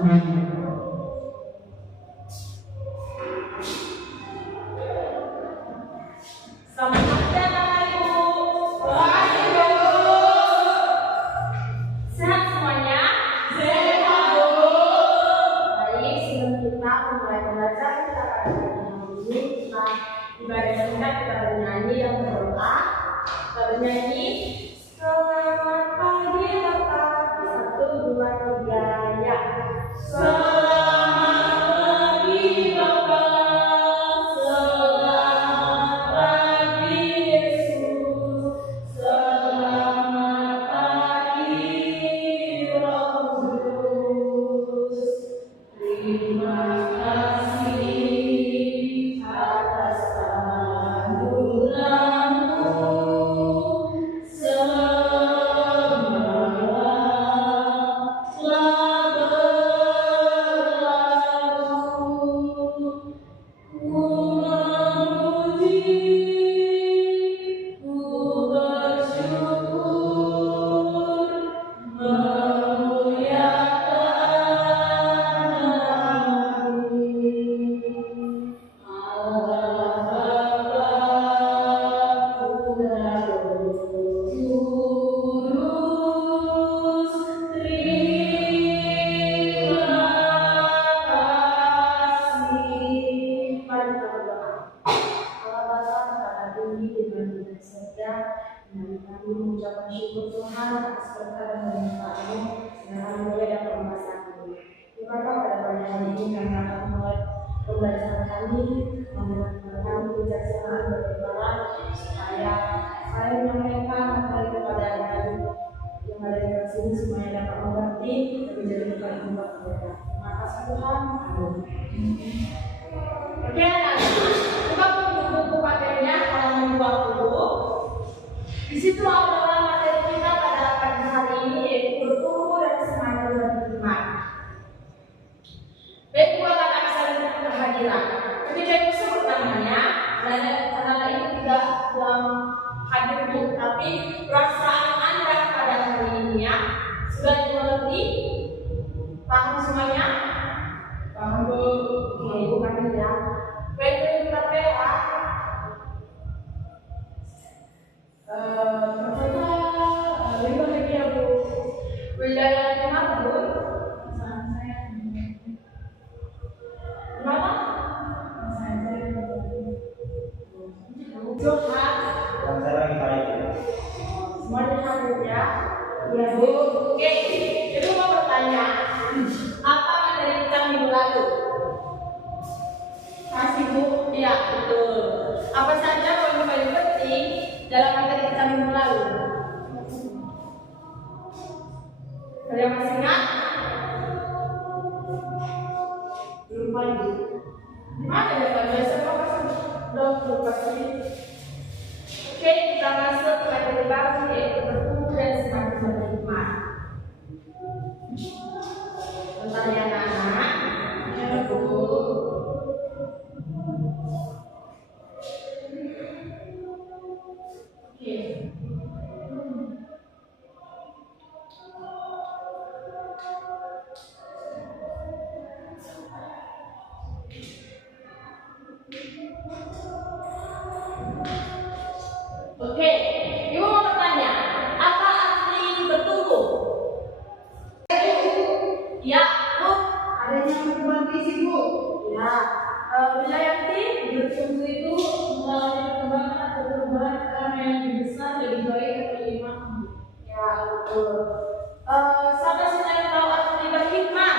Selamat pagi Bapak Ibu. Sehat semuanya? Sehat, Bu. Baik, sebelum kita mulai belajar kita pada hari ini kita ibadah singkat, kita bernyanyi dan berdoa. Kita bernyanyi selamat pagi Bapak. 1, 2, 3 ya. Selamat pagi Bapak, selamat pagi Yesus, selamat pagi Roh Kudus. Terima kasih atas anugerah-Mu. Kami mengucapkan syukur Tuhan atas berkat dan berlimpah-Mu dengan mulia dan pembahasan-Mu. Terima pada pagi hari ini kami akan mulai pembelajaran kami mengenai kebijaksanaan berkebaran supaya saya menyampaikan materi kepada adik-adik yang ada di sini semuanya dapat mengerti dan menjadi berkat buat mereka. Terima kasih Tuhan. Amin. Oke, anak-anak, coba buku materinya halaman 20. Di situ adalah materi kita pada pagi hari ini, yaitu bertumbuh dan semakin beriman. Baik, dua kata saling kehadiran. Ketika itu sebut namanya, karena ini tidak hadir Bu, tapi perasaan Anda pada hari ini ya sudah dimengerti? Paham semuanya? Paham Bu? Oke, bukan ya. Baik, kita PA. Lima lagi ya Bu. Wilayahnya mana Bu? Mana? Johan. Saya lagi baik ya. Semuanya hadir ya. Ya Bu. Oke. Jadi mau bertanya, apa materi kita minggu lalu? Masih Bu? Iya betul. Apa saja poin paling penting dalam materi kita minggu lalu? Ada yang masih ingat? Belum lagi. Mana ya Pak? Biasanya pasti. Oke, kita masuk ke materi baru yaitu bertumbuh dan semakin beriman. Bentar ya anak-anak. Ya Bu. Oke. Oke, Ibu mau bertanya, apa arti bertumbuh? Ya, Bu. Adanya perubahan fisik Bu. Ya, Wilayanti bertumbuh itu Melalui perkembangan atau perubahan karena yang lebih besar, lebih baik atau lebih mahal. ya betul. Siapa sih yang tahu arti berhikmah?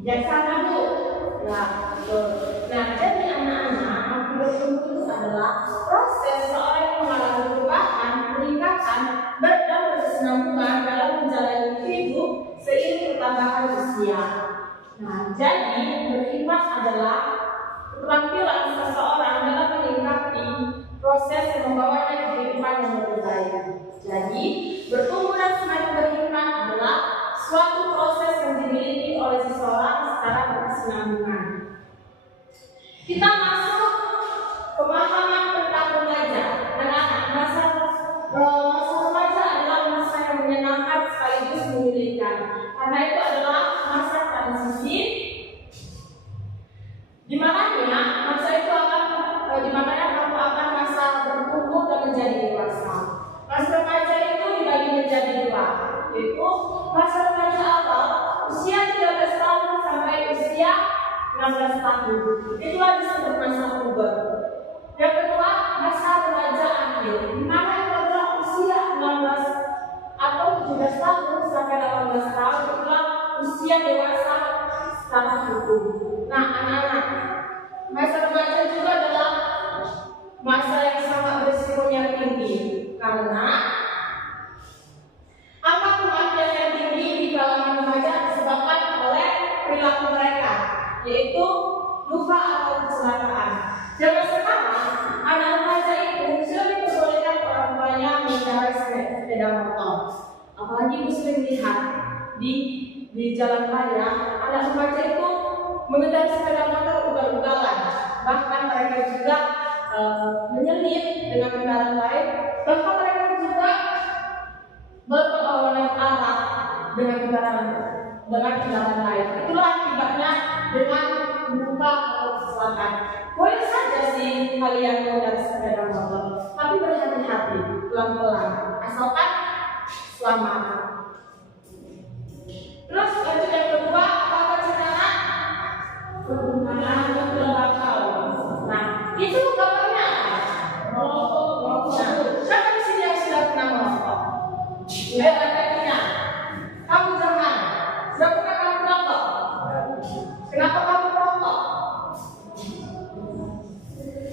Bijaksana Bu. Ya betul. Nah, jadi anak-anak arti bertumbuh itu adalah proses seorang yang mengalami perubahan, peningkatan, dan berkesinambungan dalam menjalani hidup seiring pertambahan usia. Nah, jadi berhikmat adalah keterampilan seseorang dalam menyikapi proses yang membawanya ke kehidupan yang lebih baik. Jadi, bertumbuh dan semakin berhikmat adalah suatu proses yang dimiliki oleh seseorang secara berkesinambungan. Kita masuk pemahaman tentang remaja. Anak-anak, masa remaja adalah masa yang menyenangkan sekaligus menyulitkan. karena itu adalah masa transisi di mananya masa itu akan di mananya kamu akan masa bertumbuh dan menjadi dewasa. Masa remaja itu dibagi menjadi dua, yaitu masa remaja awal usia 13 tahun sampai usia 16 tahun. Itulah disebut masa puber. Yang kedua, masa remaja akhir, di mana itu adalah usia 16 atau 17 tahun sampai 18 tahun. Itulah usia dewasa secara hukum. Nah, anak-anak, masa remaja juga adalah masa yang sangat berisikonya tinggi karena angka kematian yang tinggi di kalangan remaja disebabkan oleh perilaku mereka, yaitu luka atau kecelakaan. Zaman sekarang, anak remaja itu sudah diperbolehkan orang tuanya mengendarai sepeda motor. Apalagi ibu sering lihat di jalan raya, anak remaja itu mengendarai sepeda motor ugal-ugalan. Bahkan mereka juga menyelip dengan kendaraan lain. Bahkan mereka juga berlawanan arah dengan kendaraan lain. Itulah akibatnya dengan luka atau kecelakaan. Boleh saja sih kalian mengendarai sepeda motor, tapi berhati-hati, pelan-pelan, asalkan selamat. Terus lanjut yang kedua, apa cara penggunaan tembakau. Nah, itu gambarnya merokok. Nah, siapa di sini yang sudah pernah merokok? Angkatnya. Kamu jangan. Sudah pernah kamu merokok? Kenapa kamu merokok?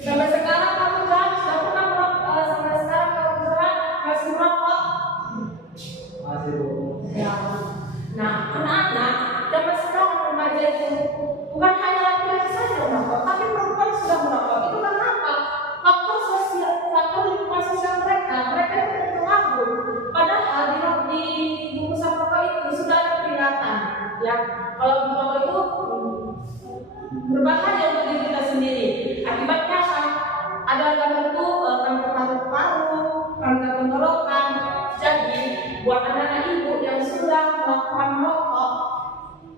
Sampai sekarang kamu jangan. Sudah pernah merokok? Sampai sekarang kamu jangan masih merokok? Masih Bu. Ya. Nah, anak-anak zaman sekarang remaja itu bukan hanya laki-laki saja merokok, tapi perempuan sudah merokok. Itu karena apa? Faktor sosial, faktor lingkungan sosial mereka itu terpengaruh. Padahal di bungkusan rokok itu sudah ada peringatan, ya. Kalau merokok itu berbahaya untuk diri kita sendiri. Akibatnya apa? Ada gambar itu kanker paru-paru, kanker tenggorokan. Jadi buat anak-anak ibu yang sudah melakukan merokok,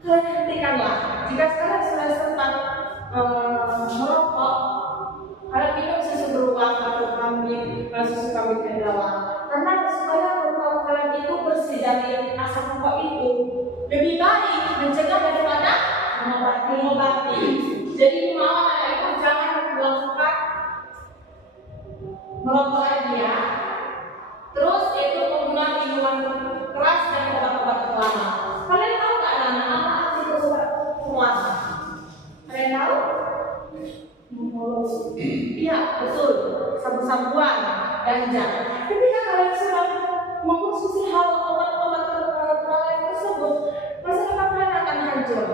kalian hentikanlah. Jika sekarang sudah sempat merokok, kalian minum susu beruang atau susu kambing kendala. Karena supaya paru-paru kalian itu bersih dari asap rokok itu, lebih baik mencegah daripada mengobati. Jadi mau anak itu jangan melakukan merokok lagi ya. Terus itu penggunaan minuman keras dan obat-obat terlarang. Kalian tahu nggak anak-anak apa itu obat terlarang? Kalian tahu? Iya betul, sabu-sabuan, ganja. Ketika kalian sudah mengkonsumsi hal obat-obat terlarang tersebut, masa depan kalian akan hancur.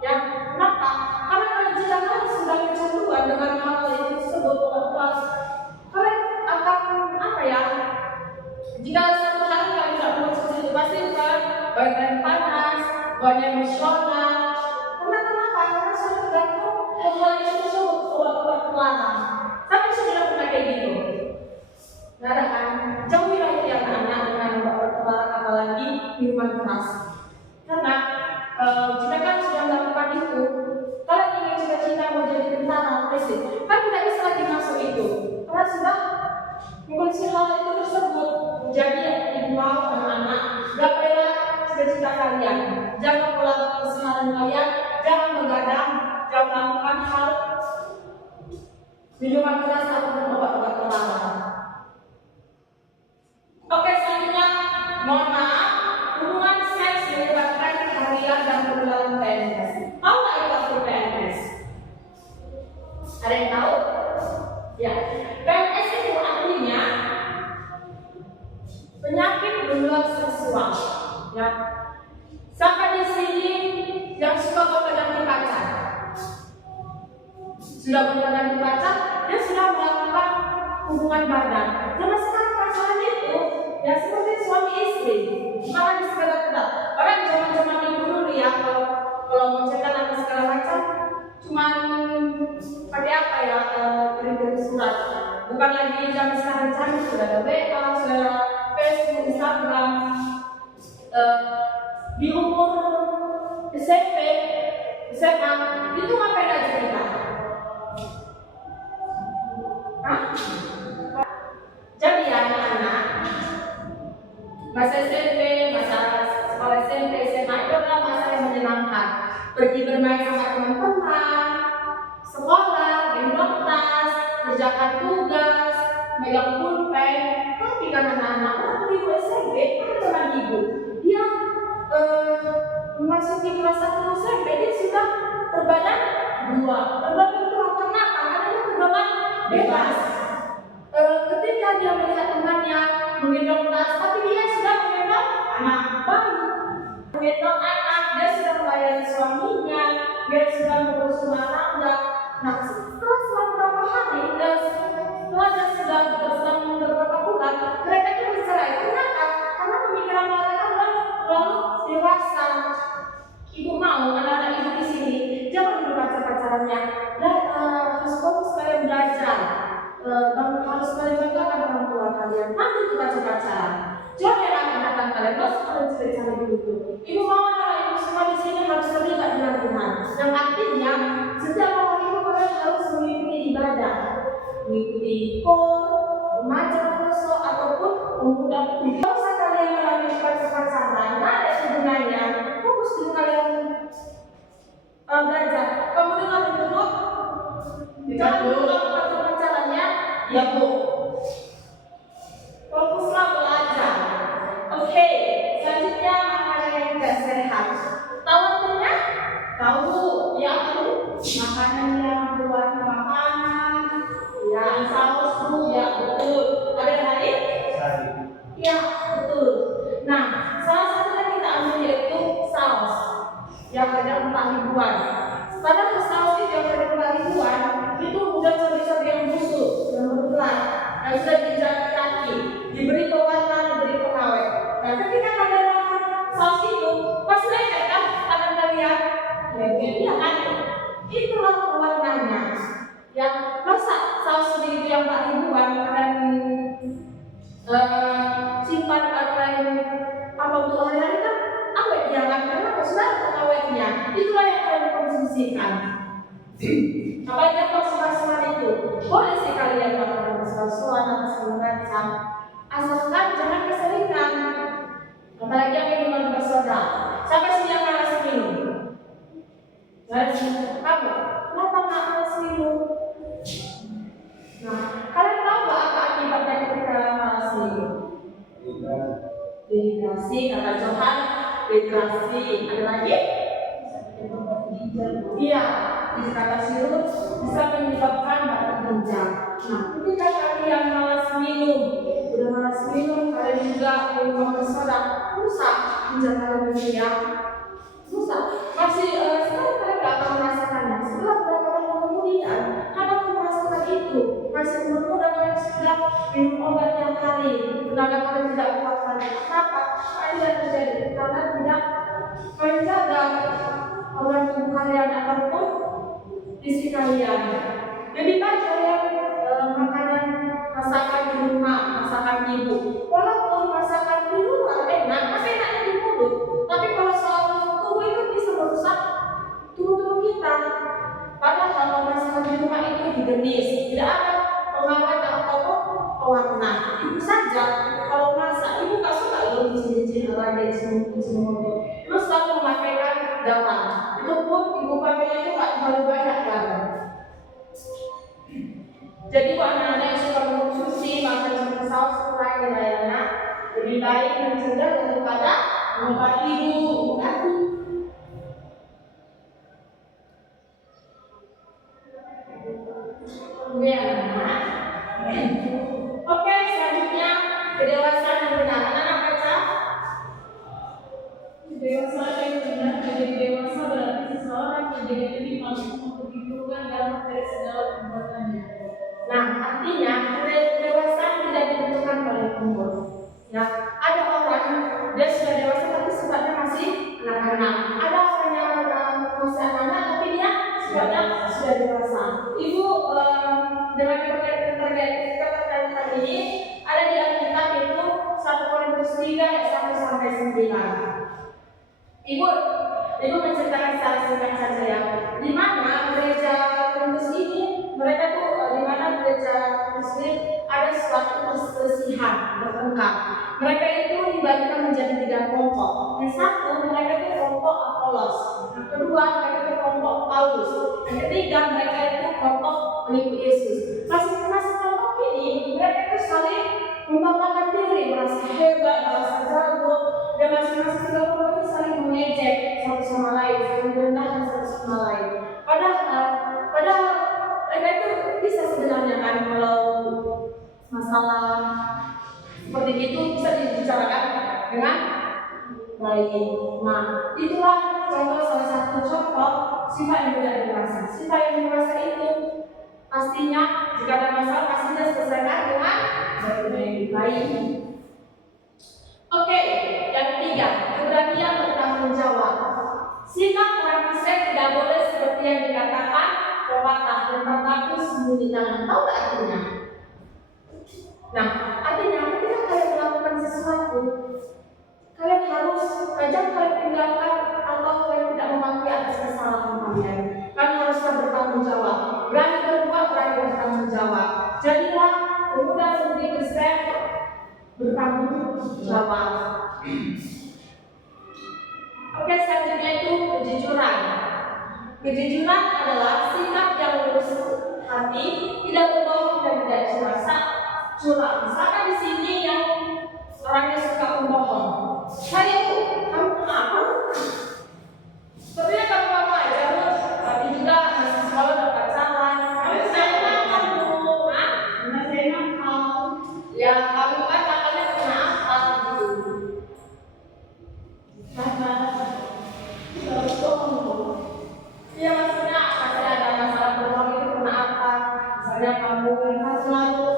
Ya, kenapa? Karena jika kalian sudah kecanduan dengan hal yang tersebut obat-obat, kalian akan apa ya? Jika suatu hari kalian tidak mengonsumsi itu, pasti kalian badan panas, banyak emosional. Karena kenapa? Karena sudah tergantung hal yang tersebut obat-obat terlarang. Tapi sudah pernah kayak gitu. Nggak ada kan? Jauhilah itu yang anak dengan obat terlarang, apalagi minuman keras. Karena jika kalian sudah melakukan itu, kalian ingin cita-cita mau jadi tentara, polisi, kan tidak bisa lagi masuk itu. Karena sudah mengkonsumsi hal itu tersebut. Jadi imbau anak-anak, gapailah cita-cita kalian, jaga pola kesehatan kalian, jangan begadang, jangan melakukan hal minuman keras ataupun obat-obat terlarang. Oke, selanjutnya, mohon maaf, hubungan seks menyebabkan kehamilan dan penularan PMS. Tahu nggak itu arti PMS? Ada yang tahu? Ya, PMS itu artinya penyakit menular seksual. Ya, sampai di sini yang suka berganti pacar, sudah berganti pacar, dia sudah melakukan hubungan badan. Zaman sekarang pacaran itu ya seperti suami istri, malah sekedar. Orang zaman dulu ya, kalau mau cetak apa segala macam, cuman pakai apa ya, kirim surat. Bukan lagi zaman sekarang sudah ada WA, sudah ada Facebook, Instagram. Di umur SMP, SMA, itu ngapain aja kita? Hah? Jadi anak-anak masa SMP, masa sekolah SMP, SMA itu adalah masa yang menyenangkan. Pergi bermain sama teman-teman, sekolah, gendong tas, kerjakan tugas, megang pulpen. Tapi kan anak-anak waktu ibu SMP, kan teman ibu, dia memasuki kelas 1 SMP, dia sudah berbadan 2. Berbadan 2 kenapa? Karena dia berbadan bebas. Ketika dia melihat temannya menggendong tas, tapi dia sudah menggendong anak bayi, menggendong anak, dia sudah melayani suaminya, dia sudah mengurus rumah tangga. Nah, setelah beberapa hari, setelah dia sudah beberapa bulan, mereka itu bercerai. Kenapa? Karena pemikiran mereka lalu dewasa. Ibu mau anak-anak ibu di sini jangan dulu pacar-pacarannya, dan harus fokus pada belajar. Harus kalian banggakan orang tua kalian. Nanti itu pacar-pacaran. Jangan yang akan datang kalian. Gak usah kalian cerita begitu. Ibu mau anak ibu semua di sini harus terlibat dengan Tuhan. Yang artinya setiap orang ibu kalian harus mengikuti ibadah, mengikuti kor, remaja kurso ataupun pemuda. Tidak usah kalian melalui pacar-pacaran. Nggak ada sebenarnya. Fokus dulu kalian belajar. Kamu dengar dulu. Jangan dulu pacar-pacarannya. Ya Bu. Fokuslah belajar. Oke, selanjutnya makanan yang tidak sehat. Tahu artinya? Tahu. Ya Bu. Makanan yang berwarna makanan. Ya, saus Bu. Ya betul. Ada yang lain? Ya betul. Nah, salah satu yang kita ambil yaitu saus yang ada 4 ribuan. Padahal saus itu yang ada 4 ribuan itu udah cabai-cabai yang busuk, yang berbelah, yang sudah dijahit kaki, diberi pewarna, diberi pengawet. Nah, ketika kalian makan saus itu, pasti lengket kan tangan kalian? Lengket, iya kan? Itulah pewarnanya. Yang masa saus segitu yang 4 ribuan kalian simpan kalian apa untuk hari-hari kan? Awet dia kan? Karena sudah pengawetnya. Itulah yang kalian konsumsikan. Apalagi yang basuh-basuhan itu, boleh sih kalian makan basuh-basuhan atau segala macam, asalkan jangan keseringan. Apalagi yang minuman bersoda. Sampai sini yang malas minum. Jadi kamu, kenapa nggak malas minum? Nah, kalian tahu nggak apa akibatnya ketika malas minum? Dehidrasi, kata Johan. Dehidrasi. Ada lagi? Iya, kata sirup bisa menyebabkan batuk ginjal. Nah, ketika kalian malas minum, udah malas minum, kalian juga minum bersoda, rusak ginjal kalian ya. Rusak. Masih sekarang kalian nggak akan merasakannya. Setelah beberapa tahun kemudian, kalian akan merasakan itu. Masih umur muda kalian sudah minum obat tiap hari, tenaga kalian tidak kuat lagi. Kenapa? Apa yang terjadi? Karena tidak menjaga organ tubuh kalian ataupun isi kalian. Lebih baik kalian makanan masakan di rumah, masakan ibu. Walaupun masakan di luar enak, tapi enaknya di mulut. Tapi kalau soal tubuh itu bisa merusak tubuh kita. Padahal kalau masakan di rumah itu higienis, tidak ada pengawet ataupun pewarna. Ibu saja kalau masak, ibu tak suka loh cincin lagi semua. Ibu selalu memakaikan garam. Itu pun ibu pakainya itu nggak terlalu banyak garam. Jadi buat anak-anak yang suka mengkonsumsi makan saus lain layana, lebih baik mencegah daripada mengobati ibu. Oke, selanjutnya kedewasaan yang benar. Anak baca. Kedewasaan yang benar, menjadi dewasa berarti seseorang menjadi lebih mampu memperhitungkan dalam dari segala perbuatannya. Nah, artinya kedewasaan tidak ditentukan oleh umur. Ya, ada orang dia sudah dewasa tapi sifatnya masih anak-anak. Ada orang yang masih anak-anak tapi dia sifatnya sudah dewasa. Ibu dengan keterkaitan ini ada di Alkitab itu 1 Korintus 3 ayat 1 sampai 9. Ibu Itu menceritakan secara singkat saja ya. Di mana gereja Korintus ini, mereka tuh di mana gereja Korintus ini ada suatu perselisihan, bertengkar. Mereka itu dibagikan menjadi 3 kelompok. Yang satu, mereka itu kelompok Apolos. Yang kedua, mereka itu kelompok Paulus. Yang ketiga, mereka itu kelompok pengikut Yesus. Masing-masing kelompok ini, mereka itu saling membanggakan diri, merasa hebat, merasa jago, dan masing-masing kelompok itu saling mengejek satu sama lain, saling merendahkan satu sama lain. Padahal mereka itu bisa sebenarnya kan kalau masalah seperti itu bisa dibicarakan dengan baik. Nah, itulah contoh salah satu contoh sifat yang tidak dewasa. Sifat yang dewasa itu pastinya jika ada masalah pastinya selesaikan dengan baik. Oke, yang ketiga, keberanian bertanggung jawab. Sikap orang Kristen tidak boleh seperti yang dikatakan pepatah tentang takut sembunyi tangan. Tahu tak artinya? Nah, artinya ketika kalian melakukan sesuatu, kalian harus jangan kalian tinggalkan atau kalian tidak mengakui atas kesalahan kalian. Kalian haruslah bertanggung jawab. Berani berbuat, berani bertanggung jawab. Jadilah pemuda seperti Kristen bertanggung jawab. Oke, selanjutnya itu kejujuran. Kejujuran adalah sikap yang lurus hati, tidak berbohong dan tidak curang. Misalkan di sini yang orangnya suka membohong. Saya itu, kamu apa? Sepertinya kamu aja, tapi juga masih sekolah udah pacaran. Saya kamu, saya nakal. Ya kamu kan nakalnya kena apa gitu? Terus bohong. Ya maksudnya pasti ada masalah bohong itu kena apa? Misalnya kamu kan selalu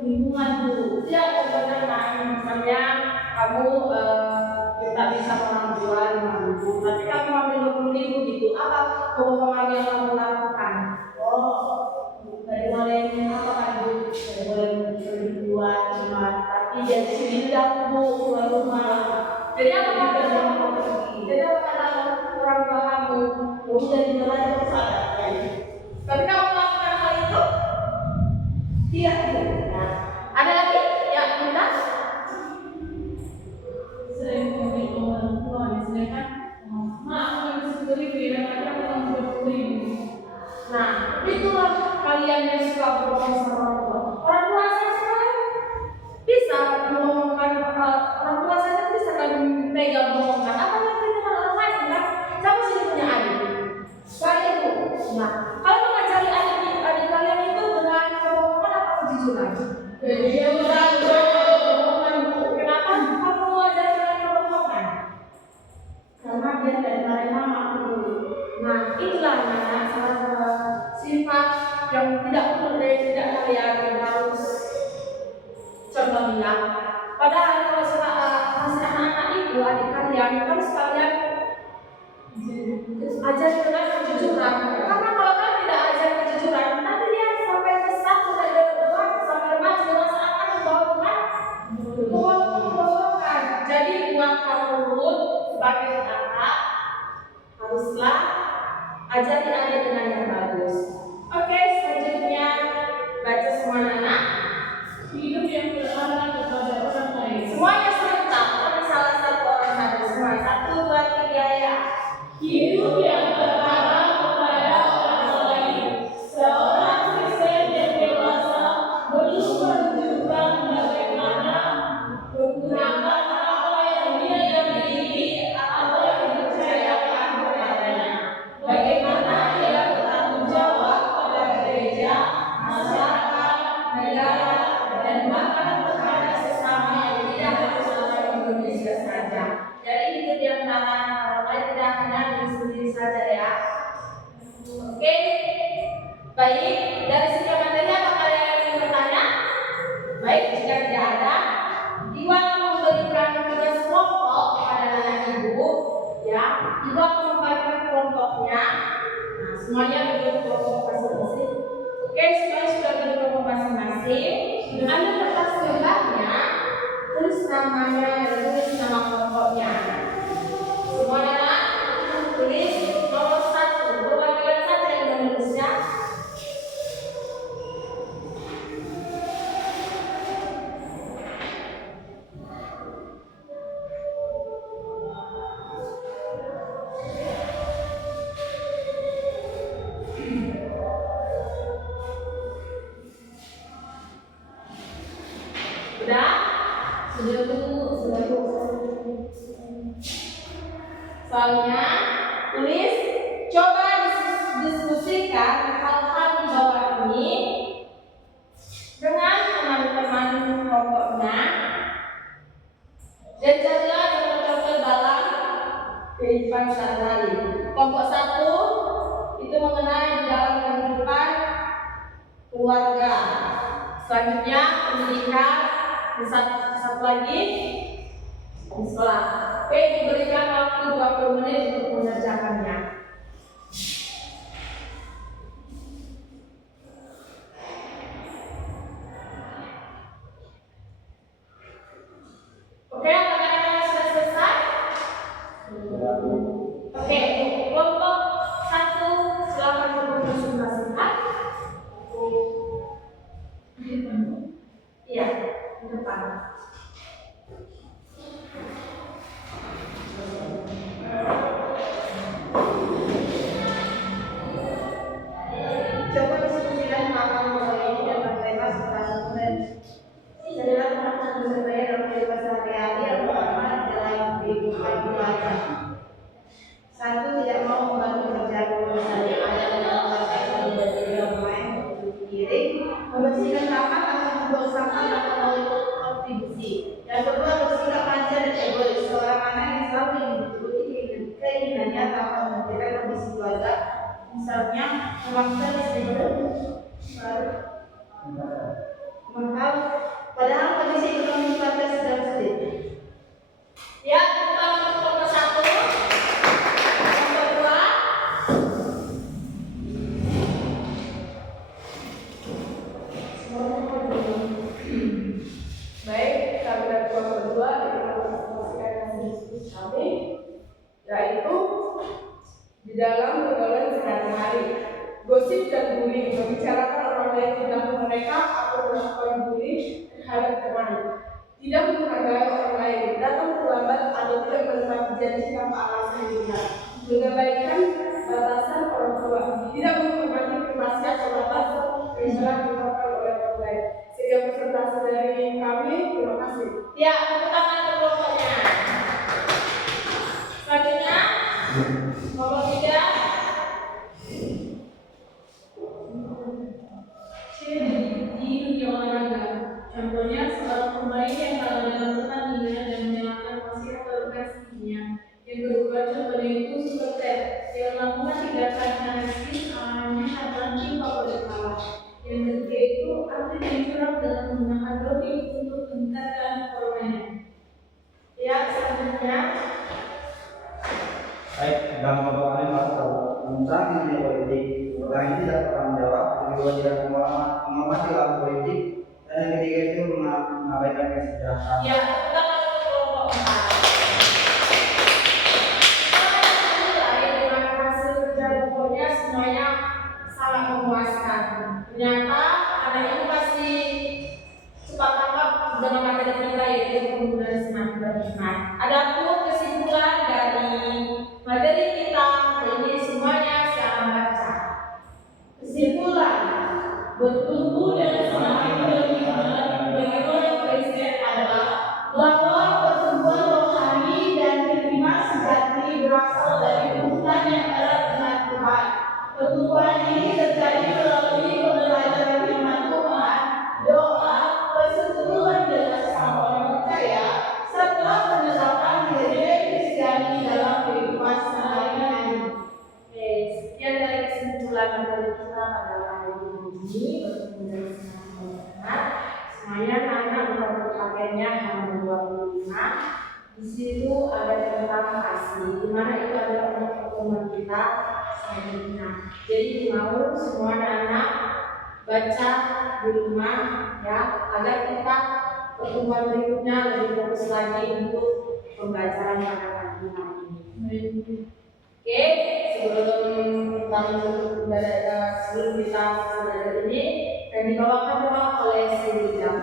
lingkungan dulu. Ya contohnya misalnya kamu kita bisa orang jual 5.000, tapi kamu ambil 20.000 gitu. Apa kebohongan yang kamu lakukan? Dari mulai apa kan bu? Dari mulai berjual cuma, tapi dari sini tidak bu keluar rumah. Jadi apa kata kamu? Jadi apa kata orang tua kamu? Kamu dari mulai kesalahan. Tapi kamu melakukan hal itu? Tidak bu. Nah, ada lagi? Ya kita sering ngomongin orang tua, misalnya mak aku bisa 10.000, dan ada orang 20.000. Nah, itulah kalian yang suka berbohong sama orang tua. Orang tua saya sekarang bisa membohongkan orang tua saya bisa kan tega membohongkan. Apa yang dengan orang lain kan? Kamu sih punya adik. Saya itu. Nah, kalau mengajari adik kalian itu dengan kebohongan atau kejujuran? Kejujuran. Kenapa kamu mengajar dengan kebohongan? Karena dia dari mama aku. Nah, itulah salah satu sifat yang tidak boleh, tidak kalian harus contohnya. Padahal kalau masih anak-anak itu adik kalian harus kalian ajar dengan kejujuran. Karena kalau kalian tidak ajar kejujuran, nanti dia sampai besar, sampai dewasa, sampai remaja dewasa akan membawa dengan kebohongan. Jadi buat kamu sebagai anak haruslah ajari adik dengan yang bagus. Oke, selanjutnya baca semua anak. Hidup yang berarah kepada orang lain. Semuanya serentak, tapi salah satu orang saja. Semua 1, 2, 3 ya. Hidup yang berarah kepada orang lain. Seorang Kristen yang dewasa perlu menunjukkan bagaimana menggunakan apa yang dia miliki atau yang dipercayakan kepadanya. Bagaimana dia bertanggung jawab pada gereja, masyarakat, negara, dan bahkan kepada sesama yang tidak harus orang Indonesia saja. Jadi hidup yang orang lain tidak hanya diri sendiri saja ya. Oke, baik. Dari segi materi apakah ada yang ingin bertanya? Baik, jika tidak ada, Ibu akan memberikan tugas kelompok kepada anak ibu. Ya, Ibu akan membagikan kelompoknya. Nah, semuanya duduk kelompok masing-masing. Oke, semuanya sudah duduk kelompok masing-masing. Ambil kertas lembarnya, tulis namanya dan tulis nama kelompoknya. Semuanya tulis Soalnya tulis, coba diskusikan hal-hal di bawah ini dengan teman-teman kelompoknya dan carilah contoh-contoh dalam kehidupan sehari-hari. Kelompok 1 itu mengenai di dalam kehidupan keluarga. Selanjutnya pendidikan. Satu lagi di sekolah. Oke, diberikan waktu 20 menit untuk mengerjakannya. Oke, apakah kalian sudah selesai? Oke, kelompok 1 silakan berpresentasikan. Iya, di depan. Coba diskusikan tentang hal ini dan bertema setelah dan jadilah teman-teman berbahaya dalam kehidupan sehari-hari yang pertama dalam kehidupan keluarga. 1. Tidak mau membantu pekerjaan rumah saja ada dalam keluarga saling berdiri online berpikirin membersihkan kamar atau membuang sampah atau mau ikut kontribusi. Yang kedua, bersikap manja dan egois. Seorang anak yang selalu mengikuti keinginannya tanpa memikirkan kondisi keluarga. Misalnya, memaksa istri mahal, padahal kondisi ekonomi keluarga sedang sulit. Ya, kita untuk kelompok 1, kelompok 2. Baik, kami dari kelompok 2 kita presentasikan hasil diskusi kami, yaitu di dalam pergaulan sehari-hari. Gosip dan bullying, membicarakan orang lain tentang mereka atau melakukan bullying terhadap teman. Tidak menghargai orang lain, datang terlambat atau tidak menepati janji tanpa alasan yang benar. Mengabaikan batasan orang tua, tidak menghormati privasi atau batasan yang telah ditetapkan oleh orang lain. Sekian presentasi dari kami. Terima kasih. Ya, tepuk tangan untuk kelompoknya. Selanjutnya, nomor 3. Di dunia olahraga. Contohnya seorang pemain yang kalah dalam pertandingan dan menyalahkan wasit atau refereenya. Yang kedua, contohnya itu supporter yang melakukan tindakan anarkis awalnya karena tim favorit kalah. Yang ketiga itu atlet yang curang dengan menggunakan doping untuk meningkatkan permainan. Ya, selanjutnya. Baik, dalam kelompok kami masuk tentang dunia politik. Orang ini tidak bertanggung jawab, yang kedua tidak mengamati lalu politik, dan yang ketiga itu mengabaikan kesejahteraan. Ya, kita masuk ke kelompok 4. Kita mulai dengan hasil kerja kelompoknya semuanya sangat memuaskan. Ternyata anak ini masih cepat tangkap dengan materi kita yaitu penggunaan semangat beriman. Adapun kesimpulan dari materi kita hari ini semuanya secara baca. Kesimpulan, Bertumbuh dan semakin beriman bagi orang Kristen adalah bahwa pertumbuhan rohani dan iman sejati berasal dari hubungan yang erat dengan Tuhan. Pertumbuhan ini terjadi melalui pembelajaran firman Tuhan, doa, persekutuan dengan sesama orang percaya, serta penerapan nilai Kristiani dalam kehidupan sehari-hari. Oke, sekian dari kesimpulan dari kita pada hari ini bertemu dari semangat. Semuanya anak untuk pakainya halaman 25. Di situ ada tentang kasih, di mana itu adalah untuk pertemuan kita selanjutnya. Jadi mau semua anak baca di rumah ya, agar kita pertemuan berikutnya lebih fokus lagi untuk pembelajaran pada pagi hari ini. Oke, sebelum kita belajar ini, kami dibawakan doa oleh Sri Jam.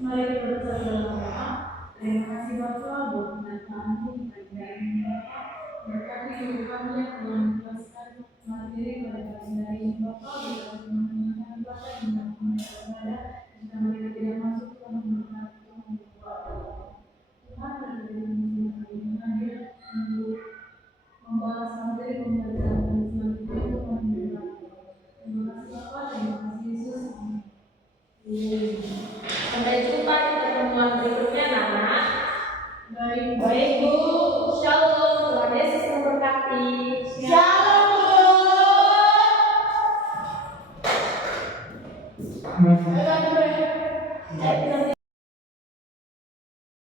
Mari kita bersama-sama. Terima kasih Bapa buat keberkahan-Mu bagi kami Bapa. Berkati hidup kami yang telah menjelaskan materi pada pagi hari ini Bapa. Berkati teman-teman Bapa yang melakukan ibadah. Jika mereka tidak masuk Tuhan memberkati Tuhan berdoa. Tuhan berkati teman-teman yang hadir. Baik Bu,